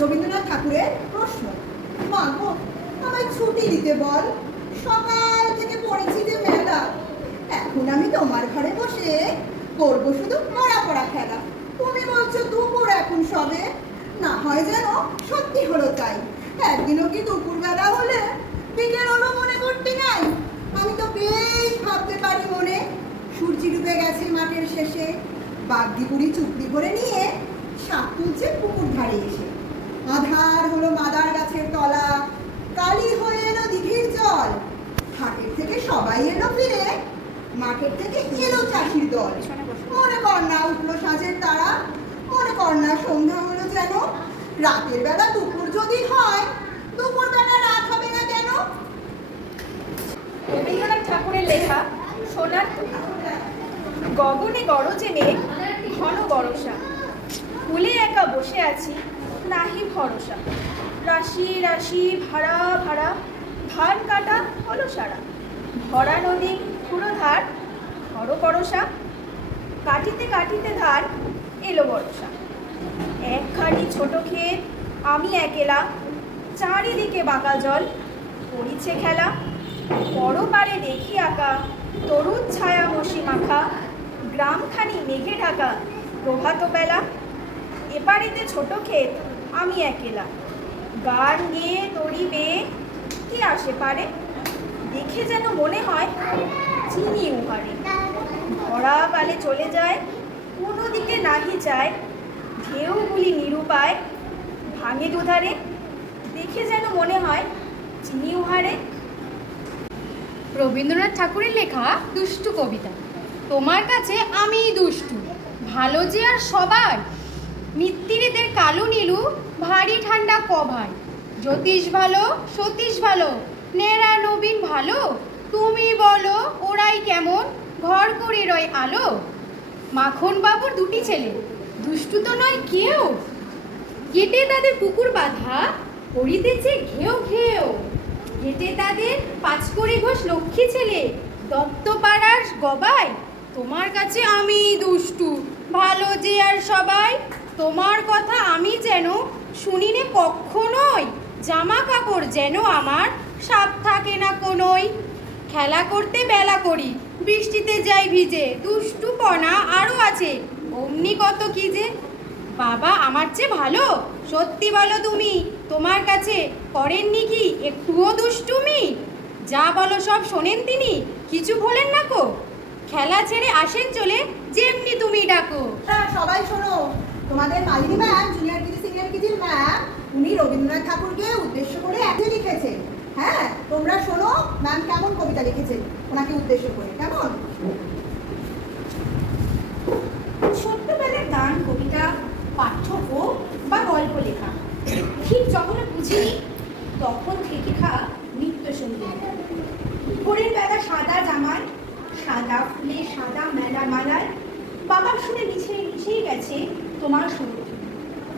রবীন্দ্রনাথ ঠাকুরের প্রশ্ন। মা গো, আমায় ছুটি দিতে বল, সকাল থেকে পড়েছি যে মেলা। এখন আমি তোমার ঘরে বসে করবো শুধু পড়া পড়া খেলা। তুমি বলছো দুপুর এখন সবে, না হয় যেন সত্যি হলো তাই। একদিনও কি দুপুর বেলা হলে বিকেল হলো মনে করতে নাই? আমি তো বেশ ভাবতে পারি মনে, সূর্য ডুবে গেছে মাঠের শেষে, বাগদি বুড়ি চুপড়ি করে নিয়ে শাক তুলছে পুকুর ধারে এসে। আধার হলো মাদার গাছের তলা, কালি হয়ে এলো দিঘির জল। হাটের থেকে সবাই এলো ফিরে, মাঠের থেকে এলো চাষির দল। মনে কর না উঠলো সাঁঝের তারা, মনে কর না সন্ধ্যা হলো যেন। রাতের বেলা দুপুর যদি হয়, দুপুর বেলা রাত হবে না কেন? রবীন্দ্রনাথ ঠাকুরের লেখা সোনার টুকরা। গগনে গরজে মেঘ, ঘন বরষা, কুলে একা বসে আছি নাহি ভরসা। রাশি রাশি ভাড়া ভাড়া, ধান কাটা হলো সারা। ভরা নদী পুরো ধার, ঘর বরষা। কাটিতে কাটিতে ধার এলো বরষা। একখানি ছোট ক্ষেত, আমি একেলা, চারিদিকে বাঁকা জল, করিছে খেলা। পরপারে দেখি আঁকা তরুণ ছায়া মশি মাখা, গ্রামখানি মেঘে ঢাকা প্রভাত বেলা। এপারেতে ছোট ক্ষেত, আমি একেলা, গান গেয়ে তরি বেয়ে কি আসে পারে। দেখে যেন মনে হয় চিনি উহারে। ভরা কালে চলে যায়, কোনো দিকে নাহি চায়। ঢেউগুলি নিরুপায় ভাঙে দুধারে। দেখে যেন মনে হয় চিনি উহারে। রবীন্দ্রনাথ ঠাকুরের লেখা দুষ্টু কবিতা। তোমার কাছে আমিই দুষ্টু, ভালো যে আর সবার। মিত্তিরিদের কালু নীলু, ভারী ঠান্ডা কভার। জ্যোতিষ ভালো, সতীশ ভালো, নেড়া নবীন ভালো। তুমি বলো ওরাই কেমন, ঘর করে রয় আলো। মাখন বাবুর দুটি ছেলে, দুষ্টু তো নয় কেউ। কেটে তাদের পুকুর বাঁধা, করিতেছে ঘেউ ঘেউ। হেঁটে তাদের পাঁচকড়ি ঘোষ লক্ষ্মী ছেলে, দত্তপাড়ার গবাই। তোমার কাছে আমি দুষ্টু, ভালো যে আর সবাই। তোমার কথা আমি যেন শুনিনে কখনোই, জামা কাপড় যেন আমার সাপ থাকে না কোনোই। খেলা করতে বেলা করি, বৃষ্টিতে যাই ভিজে। দুষ্টুপনা আরও আছে, অমনি কত কি যে। বাবা আমার চেয়ে ভালো, সত্যি বলো তুমি, তোমার কাছে করেননি কি একটুও দুষ্টুমি? যা বলো সব শোনেন তিনি, কিছু বলেন না কো। খেলা ছেড়ে আসেন চলে, যেমনি তুমি ডাকো। হ্যাঁ সবাই শোনো, তোমাদের Malini ma'am, junior KG senior কেজির ম্যাম, উনি রবীন্দ্রনাথ ঠাকুরকে উদ্দেশ্য করে একটা লিখেছেন। হ্যাঁ তোমরা শোনো ম্যাম কেমন কবিতা লিখেছেন ওনাকে উদ্দেশ্য করে। কেমন? ছোট্টবেলার গান, কবিতা, পাঠ্য হোক বা গল্প লেখা, ঠিক যখন বুঝিনি তখন থেকে খা নিত্য সঙ্গীত। ভোরের বেলা সাদা জামায়, সাদা ফুলে সাদা মেলা মালায়, বাবার সুরে মিশেই গেছে তোমার সুর।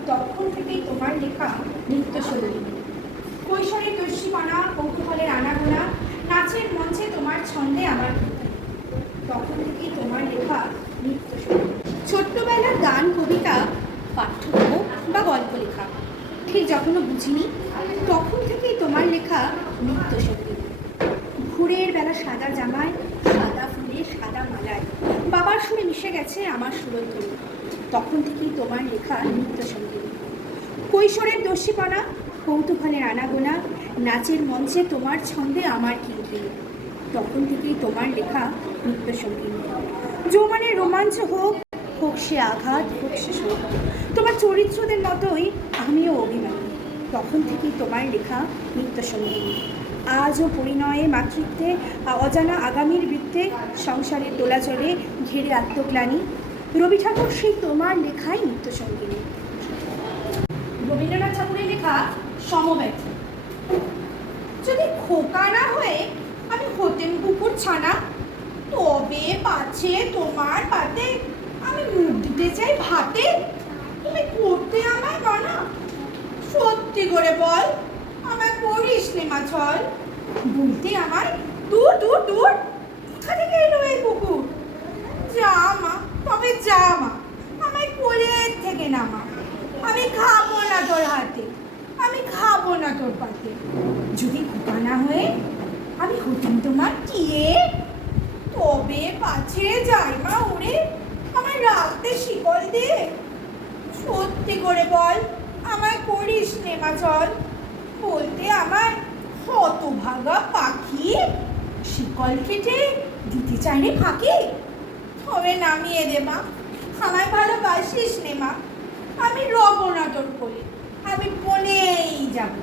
তখন থেকেই তোমার লেখা নিত্য সঙ্গীত। কৈশোরের দস্যিপনা, কৌতূহলের আনাগোনা, নাচের মঞ্চে তোমার ছন্দে আমার। তখন থেকেই তোমার লেখা নিত্য সঙ্গীত। ছোট্টবেলার গান, কবিতা, পাঠ্য হোক বা গল্প লেখা, ঠিক যখন বুঝিনি তখন থেকেই তোমার লেখা নিত্য সঙ্গীত। ভোরের বেলা সাদা জামায়, সাদা ফুলে সাদা মালায়, বাবার সুরে মিশে গেছে আমার সুরধ্বনি। তখন থেকেই তোমার লেখা নিত্য সঙ্গীত। কৈশোরের দস্যিপনা, কৌতূহলের আনাগোনা, নাচের মঞ্চে তোমার ছন্দে আমার কিনকিনি। তখন থেকেই তোমার লেখা নিত্য সঙ্গীত। যৌবনের রোমাঞ্চ হোক, হোক সে আঘাত, হোক সে শোক, তোমার চরিত্রদের মতোই আমিও অভিমানী। তখন থেকেই তোমার লেখা নিত্য সঙ্গীত। আজও পরিণয়ে, মাতৃত্বে, অজানা আগামীর বৃত্তে, সংসারের দোলাচলে ঘেরে আত্মগ্লানি, রবি ঠাকুর সেই তোমার লেখাই নিত্য সঙ্গীত। রবীন্দ্রনাথ ঠাকুরের লেখা সমব্যথী। যদি খোকা না হয়ে আমি হতেন কুকুর ছানা, তবে পাছে তোমার পাতে আমি মুখ দিতে চাই ভাতে। তুমি করতে আমায় মানা, সত্যি করে বল, আমায় করিস নে মা ছল। বলতে আমায় দূর দূর দূর, কোথা থেকে এলো এই কুকুর? যা মা, তবে যা মা, আমায় কোলের থেকে নামা, আমি খাবো না তোর হাতে। না তোর পাতে। যদি খোকা না হয়ে আমি হতাম তোমার টিয়ে, তবে পাছে যাই মা উড়ে আমায় রাখতে শিকল দিয়ে। সত্যি করে বল, আমায় করিস নে মা চল, বলতে আমার হতভাগা পাখি শিকল কেটে দিতে চাই রে ফাঁকি। তবে নামিয়ে দে মা, আমায় ভালোবাসিস নে মা, আমি রব না তোর কোলে, আমি বনেই যাবো।